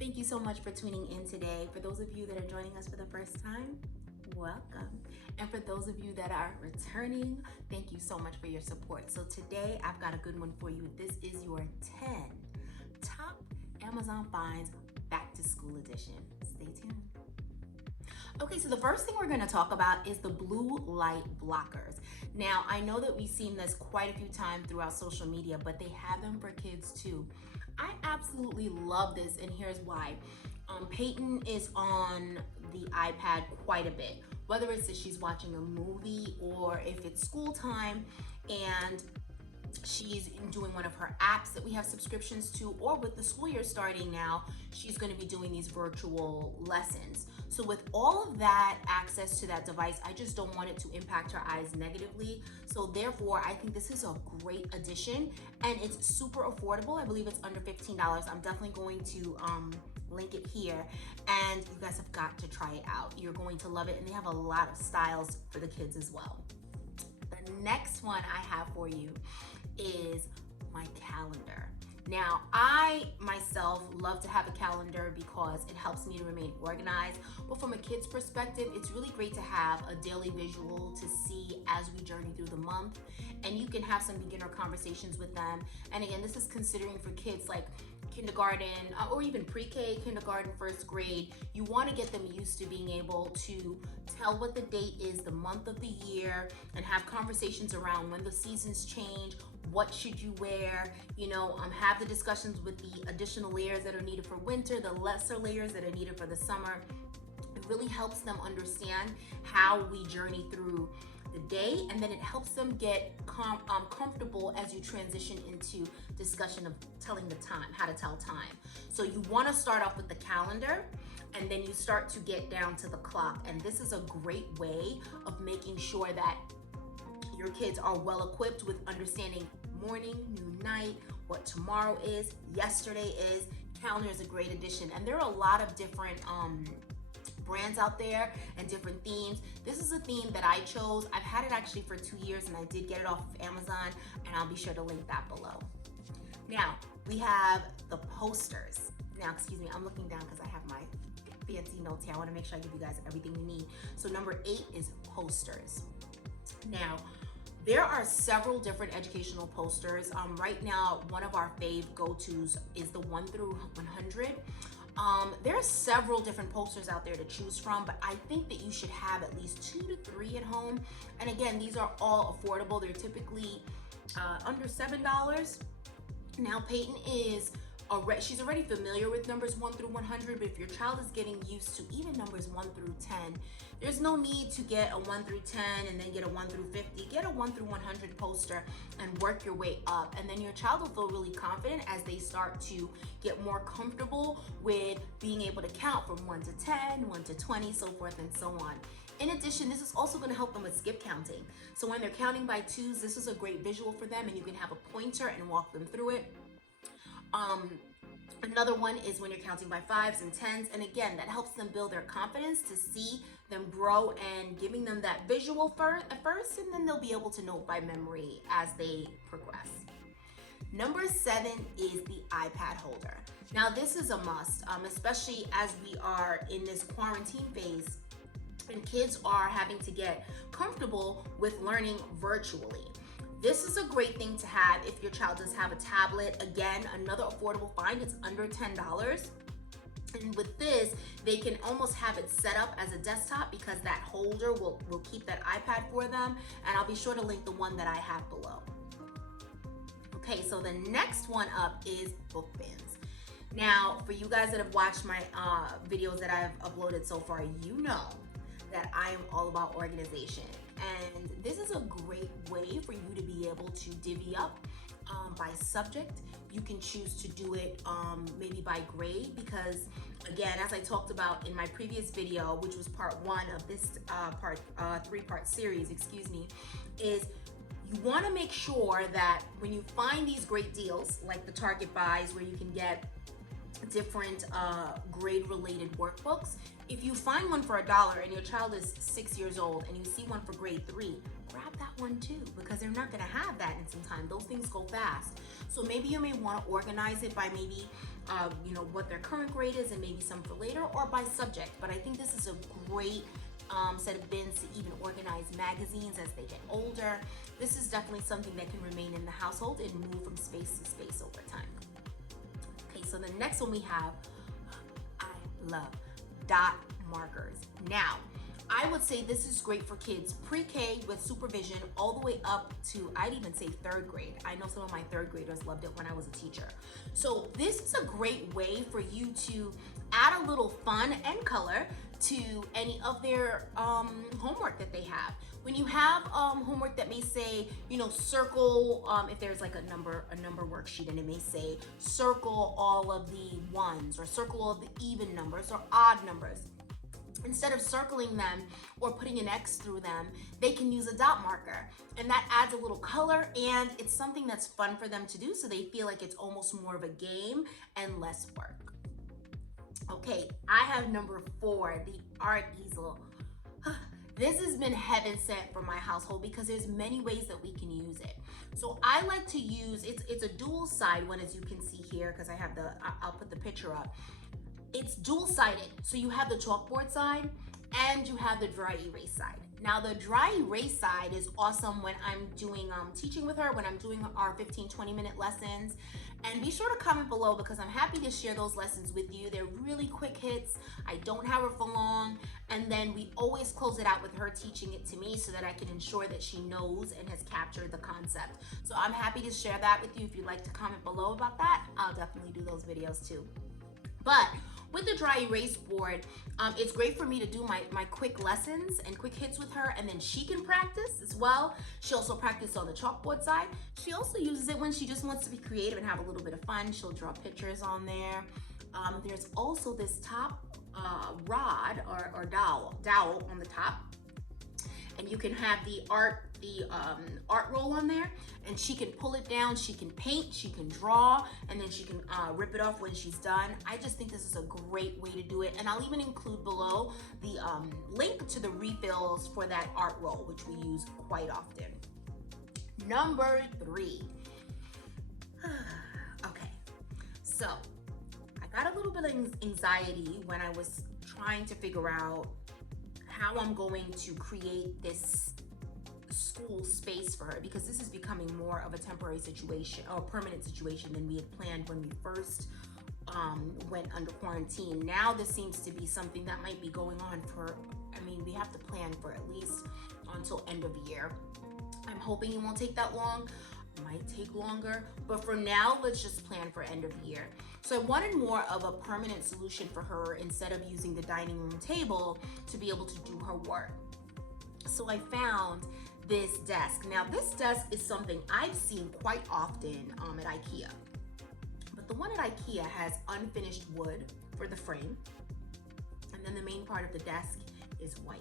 Thank you so much for tuning in today. For those of you that are joining us for the first time, welcome. And for those of you that are returning, thank you so much for your support. So today I've got a good one for you. This is your 10 top Amazon finds back to school edition. Stay tuned. Okay, so the first thing we're going to talk about is the blue light blockers. Now, I know that we've seen this quite a few times throughout social media, but they have them for kids too. I absolutely love this, and here's why. Peyton is on the iPad quite a bit, whether it's that she's watching a movie or if it's school time and she's doing one of her apps that we have subscriptions to, or with the school year starting now, she's going to be doing these virtual lessons. So with all of that access to that device, I just don't want it to impact her eyes negatively. So therefore, I think this is a great addition, and it's super affordable. I believe it's under $15. I'm definitely going to link it here, and you guys have got to try it out. You're going to love it, and they have a lot of styles for the kids as well. The next one I have for you is my calendar. Now, I myself love to have a calendar because it helps me to remain organized. But from a kid's perspective, it's really great to have a daily visual to see as we journey through the month. And you can have some beginner conversations with them. And again, this is considering for kids like kindergarten or even pre-K, kindergarten, first grade. You want to get them used to being able to tell what the date is, the month of the year, and have conversations around when the seasons change, what should you wear, have the discussions with the additional layers that are needed for winter, the lesser layers that are needed for the summer. It really helps them understand how we journey through the day, and then it helps them get comfortable as you transition into discussion of telling the time, how to tell time. So you want to start off with the calendar, and then you start to get down to the clock. And this is a great way of making sure that your kids are well equipped with understanding morning, noon, night, what tomorrow is, yesterday is. Calendar is a great addition, and there are a lot of different brands out there and different themes. This is a theme that I chose. I've had it actually for 2 years, and I did get it off of Amazon, and I'll be sure to link that below. Now, we have the posters. Now, excuse me, I'm looking down because I have my fancy notes here. I want to make sure I give you guys everything you need. So number 8 is posters. Now, there are several different educational posters. Right now, one of our fave go-tos is the 1 through 100. There are several different posters out there to choose from, but I think that you should have at least 2 to 3 at home. And again, these are all affordable. They're typically under $7. Now, Peyton is she's already familiar with numbers 1 through 100, but if your child is getting used to even numbers 1 through 10, there's no need to get a 1 through 10 and then get a 1 through 50. Get a 1 through 100 poster and work your way up. And then your child will feel really confident as they start to get more comfortable with being able to count from 1 to 10, 1 to 20, so forth and so on. In addition, this is also going to help them with skip counting. So when they're counting by twos, this is a great visual for them, and you can have a pointer and walk them through it. Another one is when you're counting by 5s and 10s, and again, that helps them build their confidence to see them grow, and giving them that visual at first, and then they'll be able to know by memory as they progress. Number 7 is the iPad holder. Now, this is a must, especially as we are in this quarantine phase and kids are having to get comfortable with learning virtually. This is a great thing to have if your child does have a tablet. Again, another affordable find. It's under $10. And with this, they can almost have it set up as a desktop because that holder will keep that iPad for them. And I'll be sure to link the one that I have below. Okay, so the next one up is book bins. Now, for you guys that have watched my videos that I've uploaded so far, you know that I am all about organization. And this is a great way for you to be able to divvy up by subject. You can choose to do it maybe by grade, because again, as I talked about in my previous video, which was part 1 of this 3-part series, is you want to make sure that when you find these great deals like the Target buys where you can get different grade related workbooks. If you find one for $1 and your child is 6 years old and you see one for grade 3, grab that one too, because they're not going to have that in some time. Those things go fast. So maybe you may want to organize it by maybe what their current grade is and maybe some for later, or by subject. But I think this is a great set of bins to even organize magazines as they get older. This is definitely something that can remain in the household and move from space to space over time. Okay, so the next one we have, I love dot markers. Now, I would say this is great for kids pre-K with supervision all the way up to, I'd even say 3rd grade. I know some of my 3rd graders loved it when I was a teacher. So this is a great way for you to add a little fun and color to any of their homework that they have. When you have homework that may say, circle, if there's like a number worksheet, and it may say circle all of the ones, or circle all of the even numbers or odd numbers. Instead of circling them or putting an X through them, they can use a dot marker, and that adds a little color, and it's something that's fun for them to do, so they feel like it's almost more of a game and less work. Okay, I have number 4, the art easel. This has been heaven sent for my household because there's many ways that we can use it. So I like to use, it's a dual side one, as you can see here, because I'll put the picture up. It's dual-sided, so you have the chalkboard side and you have the dry erase side. Now the dry erase side is awesome when I'm doing teaching with her, when I'm doing our 15-20 minute lessons. And be sure to comment below, because I'm happy to share those lessons with you. They're really quick hits. I don't have her for long. And then we always close it out with her teaching it to me so that I can ensure that she knows and has captured the concept. So I'm happy to share that with you. If you'd like to comment below about that, I'll definitely do those videos too. But with the dry erase board, it's great for me to do my quick lessons and quick hits with her, and then she can practice as well. She also practices on the chalkboard side. She also uses it when she just wants to be creative and have a little bit of fun. She'll draw pictures on there. There's also this top rod or dowel on the top, and you can have the art roll on there, and she can pull it down, she can paint, she can draw, and then she can rip it off when she's done. I just think this is a great way to do it, and I'll even include below the link to the refills for that art roll, which we use quite often. Number 3. Okay, so I got a little bit of anxiety when I was trying to figure out how I'm going to create this school space for her, because this is becoming more of a temporary situation or permanent situation than we had planned when we first went under quarantine. Now this seems to be something that might be going on for, we have to plan for at least until end of year. I'm hoping it won't take that long. It might take longer, but for now, let's just plan for end of year. So I wanted more of a permanent solution for her instead of using the dining room table to be able to do her work. So I found this desk. Now this desk is something I've seen quite often at IKEA. But the one at IKEA has unfinished wood for the frame, and then the main part of the desk is white.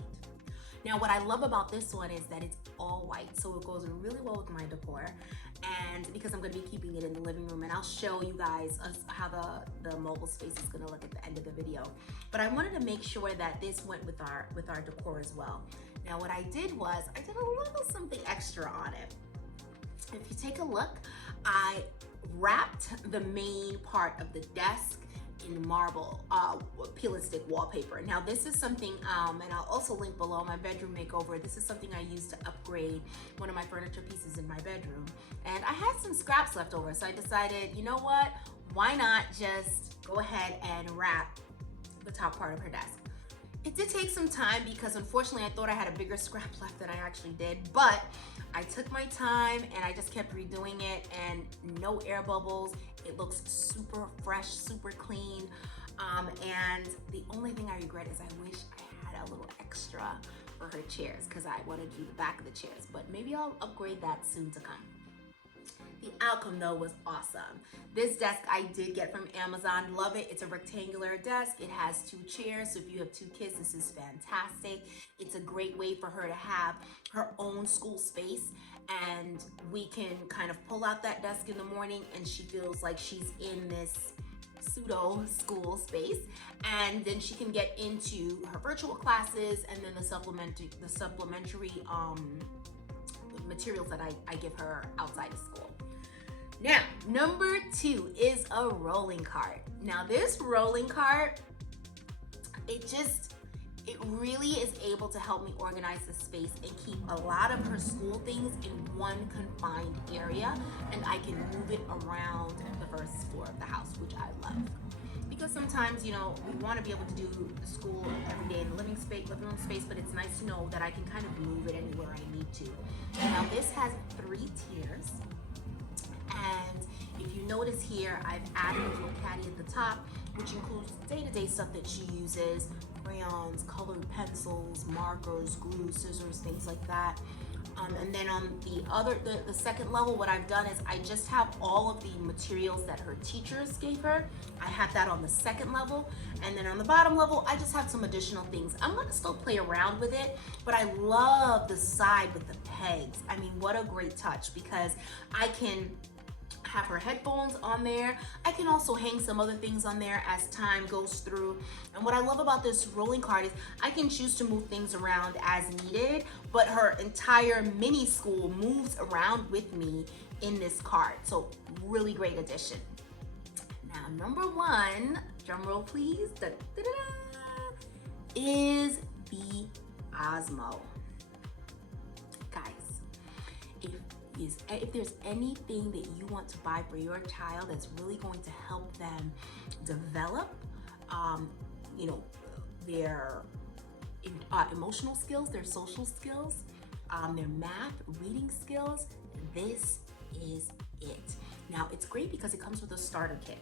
Now what I love about this one is that it's all white, so it goes really well with my decor, and because I'm going to be keeping it in the living room, and I'll show you guys how the mobile space is going to look at the end of the video. But I wanted to make sure that this went with our decor as well. Now what I did was I did a little something extra on it. If you take a look, I wrapped the main part of the desk in marble peel and stick wallpaper. Now this is something, and I'll also link below, my bedroom makeover. This is something I used to upgrade one of my furniture pieces in my bedroom, and I had some scraps left over, so I decided, you know what, why not just go ahead and wrap the top part of her desk. It did take some time because unfortunately I thought I had a bigger scrap left than I actually did, but I took my time and I just kept redoing it, and no air bubbles. It looks super fresh, super clean. And the only thing I regret is I wish I had a little extra for her chairs, because I want to do the back of the chairs, but maybe I'll upgrade that soon to come. The outcome though was awesome. This desk I did get from Amazon. Love it. It's a rectangular desk. It has 2 chairs, so if you have 2 kids, this is fantastic. It's a great way for her to have her own school space, and we can kind of pull out that desk in the morning and she feels like she's in this pseudo school space, and then she can get into her virtual classes and then the supplementary materials that I give her outside of school. Now, number 2 is a rolling cart. Now this rolling cart, it really is able to help me organize the space and keep a lot of her school things in one confined area, and I can move it around the first floor of the house, which I love. Because sometimes, we want to be able to do school every day in the living room space, but it's nice to know that I can kind of move it anywhere I need to. Now this has 3 tiers, and if you notice here, I've added a little caddy at the top, which includes day-to-day stuff that she uses: crayons, colored pencils, markers, glue, scissors, things like that. And then on the second level, what I've done is I just have all of the materials that her teachers gave her. I have that on the second level. And then on the bottom level, I just have some additional things. I'm gonna still play around with it, but I love the side with the pegs. I mean, what a great touch, because I can have her headphones on there. I can also hang some other things on there as time goes through. And what I love about this rolling cart is I can choose to move things around as needed, but her entire mini school moves around with me in this cart. So really great addition. Now, number 1, drum roll please, is the Osmo. Guys, if there's anything that you want to buy for your child that's really going to help them develop, their emotional skills, their social skills, their math, reading skills, this is it. Now, it's great because it comes with a starter kit.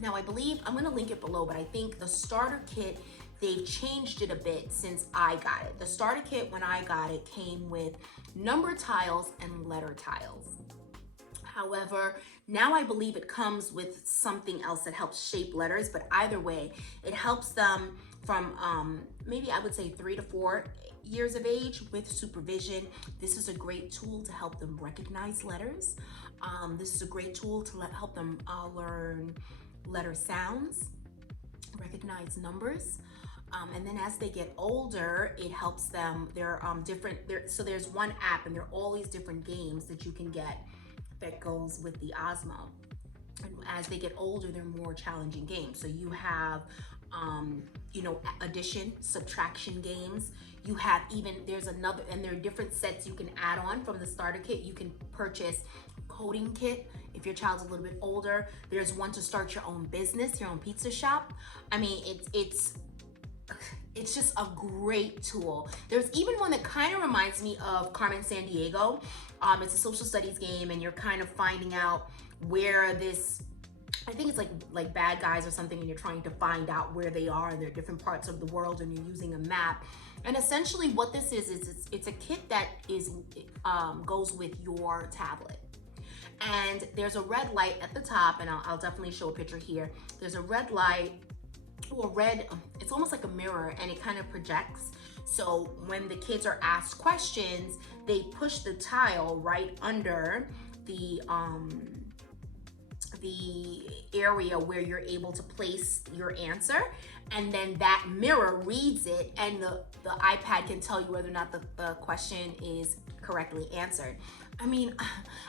Now, I believe, I'm going to link it below, but I think the starter kit, they've changed it a bit since I got it. The starter kit, when I got it, came with number tiles and letter tiles. However, now I believe it comes with something else that helps shape letters, but either way, it helps them from maybe I would say 3 to 4 years of age with supervision. This is a great tool to help them recognize letters. This is a great tool to help them learn letter sounds, recognize numbers. And then as they get older, it helps them, so there's one app and there are all these different games that you can get that goes with the Osmo. And as they get older, they're more challenging games. So you have, addition, subtraction games. You have there's another, and there are different sets you can add on from the starter kit. You can purchase coding kit if your child's a little bit older. There's one to start your own business, your own pizza shop. I mean, it's just a great tool. There's even one that kind of reminds me of Carmen Sandiego. It's a social studies game, and you're kind of finding out where this, I think it's like bad guys or something, and you're trying to find out where they are in their different parts of the world, and you're using a map. And essentially what this is it's a kit that goes with your tablet. And there's a red light at the top, and I'll definitely show a picture here. There's a red light, it's almost like a mirror, and it kind of projects. So when the kids are asked questions, they push the tile right under the area where you're able to place your answer, and then that mirror reads it, and the iPad can tell you whether or not the question is correctly answered. I mean,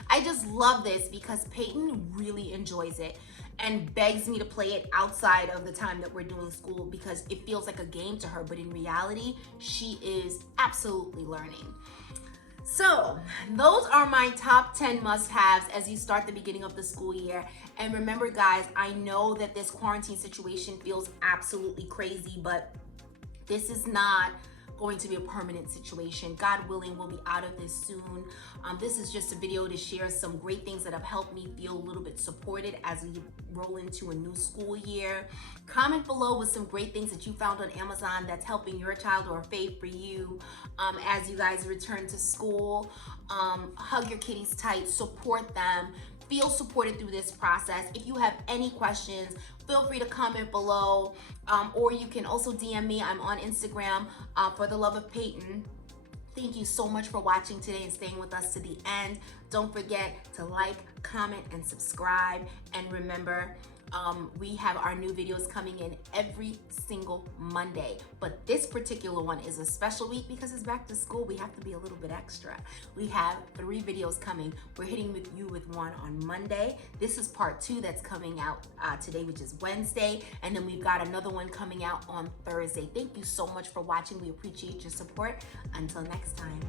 I just love this because Peyton really enjoys it and begs me to play it outside of the time that we're doing school because it feels like a game to her, but in reality, she is absolutely learning. So those are my top 10 must-haves as you start the beginning of the school year. And remember, guys, I know that this quarantine situation feels absolutely crazy, but this is not going to be a permanent situation. God willing, we'll be out of this soon. This is just a video to share some great things that have helped me feel a little bit supported as we roll into a new school year. Comment below with some great things that you found on Amazon that's helping your child or a fave for you as you guys return to school. Hug your kitties tight, support them, feel supported through this process. If you have any questions, feel free to comment below, or you can also DM me. I'm on Instagram, For the Love of Peyton. Thank you so much for watching today and staying with us to the end. Don't forget to like, comment, and subscribe. And remember, We have our new videos coming in every single Monday, but this particular one is a special week because it's back to school. We have to be a little bit extra. We have 3 videos coming. We're hitting with you with one on Monday. This is part 2 that's coming out today, which is Wednesday, and then we've got another one coming out on Thursday. Thank you so much for watching. We appreciate your support. Until next time.